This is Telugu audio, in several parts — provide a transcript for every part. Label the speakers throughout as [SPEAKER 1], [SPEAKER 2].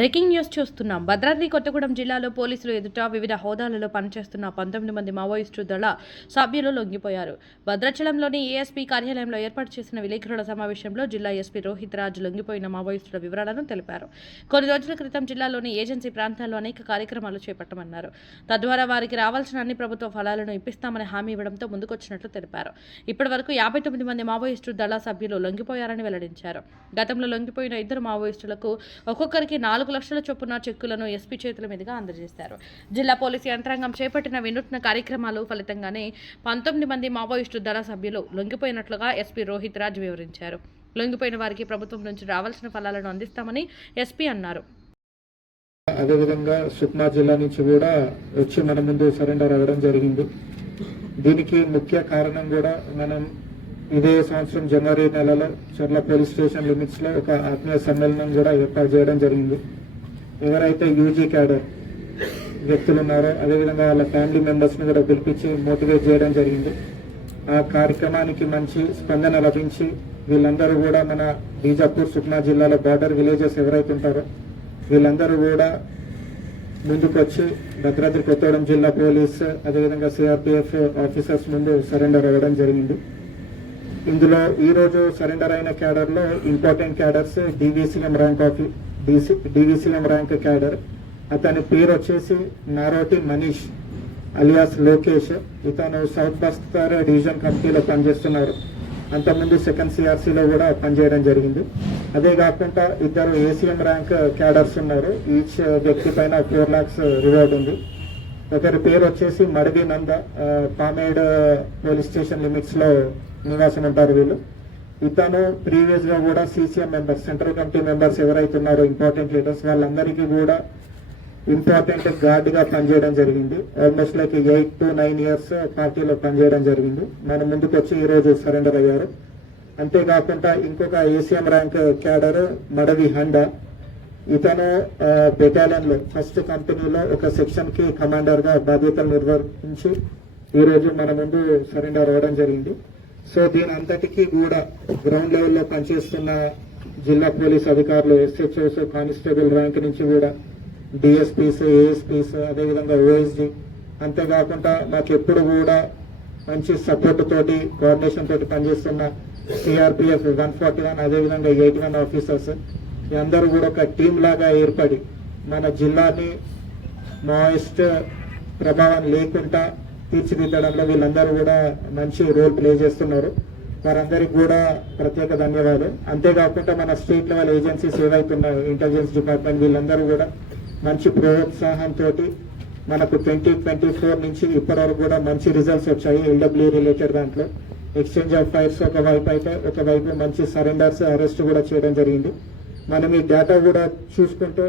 [SPEAKER 1] బ్రేకింగ్ న్యూస్ చూస్తున్నాం. భద్రాద్రి కొత్తగూడెం జిల్లాలో పోలీసులు ఎదుట వివిధ హోదాలలో పనిచేస్తున్న పంతొమ్మిది మంది మావోయిస్టు దళ సభ్యులు లొంగిపోయారు. భద్రాచలంలోని ఏఎస్పీ కార్యాలయంలో ఏర్పాటు చేసిన విలేకరుల సమావేశంలో జిల్లా ఎస్పీ రోహిత్ రాజ్ లొంగిపోయిన మావోయిస్టుల వివరాలను తెలిపారు. కొన్ని రోజుల క్రితం జిల్లాలోని ఏజెన్సీ ప్రాంతాల్లో అనేక కార్యక్రమాలు చేపట్టమన్నారు. తద్వారా వారికి రావాల్సిన అన్ని ప్రభుత్వ ఫలాలను ఇప్పిస్తామని హామీ ఇవ్వడంతో ముందుకొచ్చినట్లు తెలిపారు. ఇప్పటి వరకు యాభై తొమ్మిది మంది మావోయిస్టు దళ సభ్యులు లొంగిపోయారని వెల్లడించారు. గతంలో లొంగిపోయిన ఇద్దరు మావోయిస్టులకు ఒక్కొక్కరికి నాలుగు లక్షల చొప్పున చెక్కులను ఎస్పీ చేతుల మీదుగా అందజేశారు. జిల్లా పోలీసు యంత్రాంగం చేపట్టిన వినూత్న కార్యక్రమాలు ఫలితంగానే పంతొమ్మిది మంది మావోయిస్టు దళ సభ్యులు లొంగిపోయినట్లుగా ఎస్పీ రోహిత్ రాజ్ వివరించారు. లొంగిపోయిన వారికి ప్రభుత్వం నుంచి రావాల్సిన ఫలాలను అందిస్తామని ఎస్పీ అన్నారు.
[SPEAKER 2] అదేవిధంగా సుక్మా జిల్లా నుంచి కూడా వచ్చి మన ముందు సరెండర్ అవ్వడం జరిగింది. దీనికి ముఖ్య కారణం కూడా మనం ఇదే సంవత్సరం జనవరి నెలలో చర్ల పోలీస్ స్టేషన్ లిమిట్స్లో ఒక ఆత్మీయ సమ్మేళనం కూడా ఏర్పాటు చేయడం జరిగింది. ఎవరైతే యూజీ క్యాడర్ వ్యక్తులు ఉన్నారో అదేవిధంగా వాళ్ళ ఫ్యామిలీ మెంబర్స్ని కూడా పిలిపించి మోటివేట్ చేయడం జరిగింది. ఆ కార్యక్రమానికి మంచి స్పందన లభించి వీళ్ళందరూ కూడా మన బీజాపూర్ సుక్మా జిల్లాలో బార్డర్ విలేజెస్ ఎవరైతే ఉంటారో వీళ్ళందరూ కూడా ముందుకొచ్చి భద్రాద్రి కొత్తగూడెం జిల్లా పోలీస్ అదేవిధంగా సిఆర్పిఎఫ్ ఆఫీసర్స్ ముందు సరెండర్ అవ్వడం జరిగింది. ఇందులో ఈ రోజు సరెండర్ అయిన క్యాడర్లో important cadres DVCM rank of DVCM rank cadre. అతని పేరు వచ్చేసి నారోటి మనీష్ అలియాస్ లోకేష్. ఇతను సౌత్ బస్తర్ డివిజన్ కమిటీలో పనిచేస్తున్నారు. అంతకుముందు సెకండ్ సిఆర్సీలో కూడా పనిచేయడం జరిగింది. అదే కాకుండా ఇద్దరు ఏసీఎం ర్యాంక్ క్యాడర్స్ ఉన్నారు. ఈచ్ వ్యక్తి పైన ఫోర్ లాక్స్ రివార్డ్ ఉంది. ఒకరి పేరు వచ్చేసి మడవి నంద పామేడ్ పోలీస్ స్టేషన్ లిమిట్స్లో నివాసం ఉంటారు వీళ్ళు. ఇతను ప్రీవియస్గా కూడా CCM members central committee members ఎవరైతే ఉన్నారో ఇంపార్టెంట్ లీడర్స్ వాళ్ళందరికీ కూడా ఇంపార్టెంట్ గార్డ్గా పనిచేయడం జరిగింది. Almost like eight to nine years పార్టీలో పనిచేయడం జరిగింది. మన ముందుకు వచ్చి ఈ రోజు సరెండర్ అయ్యారు. అంతేకాకుండా ఇంకొక ACM rank cadre Madavi Handa. ఇతను బెటాలియన్లో ఫస్ట్ కంపెనీలో ఒక సెక్షన్కి కమాండర్గా బాధ్యతలు నిర్వహించి ఈ రోజు మన ముందు సరెండర్ అవ్వడం జరిగింది. సో దీని అంతటికీ కూడా గ్రౌండ్ లెవెల్లో పనిచేస్తున్న జిల్లా పోలీస్ అధికారులు ఎస్హెచ్ఓస్ కానిస్టేబుల్ ర్యాంక్ నుంచి కూడా డిఎస్పీస్ ఏఎస్పీస్ అదేవిధంగా ఓఎస్డి అంతేకాకుండా మాకు ఎప్పుడు కూడా మంచి సపోర్ట్ తోటి కోఆర్డినేషన్ తోటి పనిచేస్తున్న సిఆర్పిఎఫ్ వన్ ఫార్టీ వన్ అదేవిధంగా ఎయిటీ వన్ ఆఫీసర్స్. అందరూ కూడా ఒక టీం లాగా ఏర్పడి మన జిల్లాని మాయిస్ట్ ప్రభావం లేకుండా తీర్చిదిద్దడంలో వీళ్ళందరూ కూడా మంచి రోల్ ప్లే చేస్తున్నారు. వారందరికీ కూడా ప్రత్యేక ధన్యవాదాలు. అంతేకాకుండా మన స్టేట్ లెవెల్ ఏజెన్సీస్ ఏవైతున్నాయో ఇంటెలిజెన్స్ డిపార్ట్మెంట్ వీళ్ళందరూ కూడా మంచి ప్రోత్సాహంతో మనకు ట్వంటీ ట్వంటీ ఫోర్ నుంచి ఇప్పటివరకు కూడా మంచి రిజల్ట్స్ వచ్చాయి ఎల్డబ్ల్యూ రిలేటెడ్ దాంట్లో. ఎక్స్చేంజ్ ఆఫ్ ఫైర్స్ ఒక వైపు అయితే ఒకవైపు మంచి సరెండర్స్ అరెస్ట్ కూడా చేయడం జరిగింది. మనం ఈ డేటా కూడా చూసుకుంటే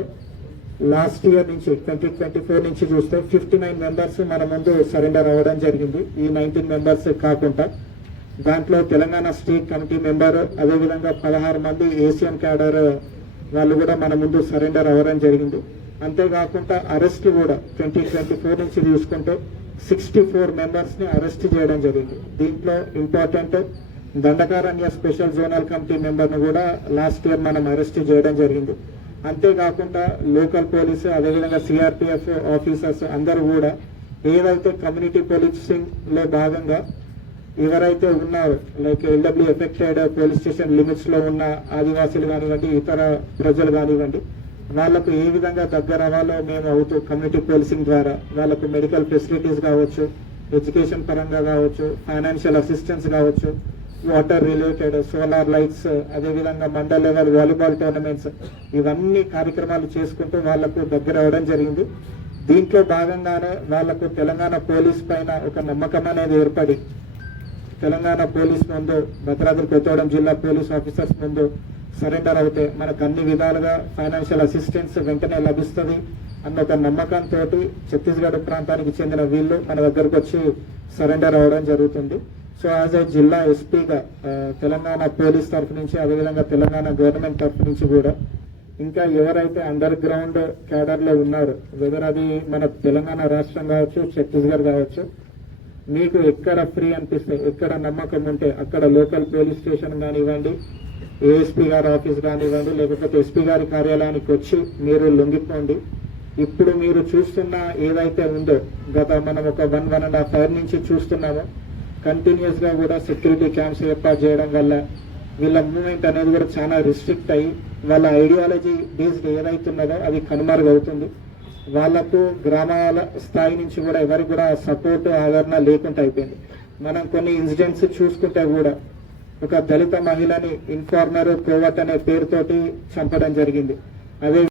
[SPEAKER 2] లాస్ట్ ఇయర్ నుంచి ట్వంటీ ట్వంటీ ఫోర్ నుంచి చూస్తే ఫిఫ్టీ నైన్ మెంబర్స్ మన ముందు సరెండర్ అవ్వడం జరిగింది. ఈ నైన్టీన్ మెంబర్స్ కాకుండా దాంట్లో తెలంగాణ స్టేట్ కమిటీ మెంబర్ అదేవిధంగా పదహారు మంది ఏసీఎం క్యాడర్ వాళ్ళు కూడా మన ముందు సరెండర్ అవ్వడం జరిగింది. అంతేకాకుండా అరెస్ట్ కూడా ట్వంటీ ట్వంటీ ఫోర్ నుంచి చూసుకుంటే సిక్స్టీ ఫోర్ మెంబర్స్ని అరెస్ట్ చేయడం జరిగింది. దీంట్లో important Dandakaranya special zonal committee మెంబర్ను కూడా లాస్ట్ ఇయర్ మనం అరెస్ట్ చేయడం జరిగింది. అంతేకాకుండా లోకల్ పోలీసు అదేవిధంగా సిఆర్పిఎఫ్ ఆఫీసర్స్ అందరూ కూడా ఏదైతే కమ్యూనిటీ పోలీసింగ్లో భాగంగా ఎవరైతే ఉన్నారో like LW affected police station లిమిట్స్లో ఉన్న ఆదివాసీలు కానివ్వండి ఇతర ప్రజలు కానివ్వండి వాళ్ళకు ఏ విధంగా దగ్గర అవ్వాలో మేము అవుతూ కమ్యూనిటీ పోలీసింగ్ ద్వారా వాళ్ళకు మెడికల్ ఫెసిలిటీస్ కావచ్చు ఎడ్యుకేషన్ పరంగా కావచ్చు ఫైనాన్షియల్ అసిస్టెన్స్ కావచ్చు వాటర్ రిలేటెడ్ సోలార్ లైట్స్ అదేవిధంగా మండల్ లెవెల్ వాలీబాల్ టోర్నమెంట్స్ ఇవన్నీ కార్యక్రమాలు చేసుకుంటూ వాళ్ళకు దగ్గర అవ్వడం జరిగింది. దీంట్లో భాగంగానే వాళ్ళకు తెలంగాణ పోలీస్ పైన ఒక నమ్మకం అనేది ఏర్పడి తెలంగాణ పోలీస్ ముందు భద్రాద్రి కొత్తగూడెం జిల్లా పోలీస్ ఆఫీసర్స్ ముందు సరెండర్ అవుతే మనకు అన్ని విధాలుగా ఫైనాన్షియల్ అసిస్టెన్స్ వెంటనే లభిస్తుంది అన్న ఒక నమ్మకంతో ఛత్తీస్గఢ్ ప్రాంతానికి చెందిన వీళ్ళు మన దగ్గరకు వచ్చి సరెండర్ అవ్వడం జరుగుతుంది. సో యాజ్ ఏ జిల్లా ఎస్పీగా తెలంగాణ పోలీస్ తరఫు నుంచి అదేవిధంగా తెలంగాణ గవర్నమెంట్ తరఫు నుంచి కూడా ఇంకా ఎవరైతే అండర్ గ్రౌండ్ క్యాడర్లో ఉన్నారో వెదర్ అది మన తెలంగాణ రాష్ట్రం కావచ్చు ఛత్తీస్గఢ్ కావచ్చు మీకు ఎక్కడ ఫ్రీ అనిపిస్తే ఎక్కడ నమ్మకం ఉంటే అక్కడ లోకల్ పోలీస్ స్టేషన్ కానివ్వండి ఏఎస్పీ గారి ఆఫీస్ కానివ్వండి లేకపోతే ఎస్పీ గారి కార్యాలయానికి వచ్చి మీరు లొంగిపోండి. ఇప్పుడు మీరు చూస్తున్న ఏదైతే ఉందో గత మనం ఒక one one and half hour నుంచి చూస్తున్నామో కంటిన్యూస్గా కూడా సెక్యూరిటీ క్యాంప్స్ ఏర్పాటు చేయడం వల్ల వీళ్ళ మూమెంట్ అనేది కూడా చాలా రిస్ట్రిక్ట్ అయ్యి వాళ్ళ ఐడియాలజీ బేస్డ్ ఏదైతున్నదో అది కనుమరుగవుతుంది. వాళ్ళకు గ్రామాల స్థాయి నుంచి కూడా ఎవరికి కూడా సపోర్ట్ ఆదరణ లేకుండా అయిపోయింది. మనం కొన్ని ఇన్సిడెంట్స్ చూసుకుంటే కూడా ఒక దళిత మహిళని ఇన్ఫార్మర్ కోవట్ అనే పేరుతోటి చంపడం జరిగింది. అదే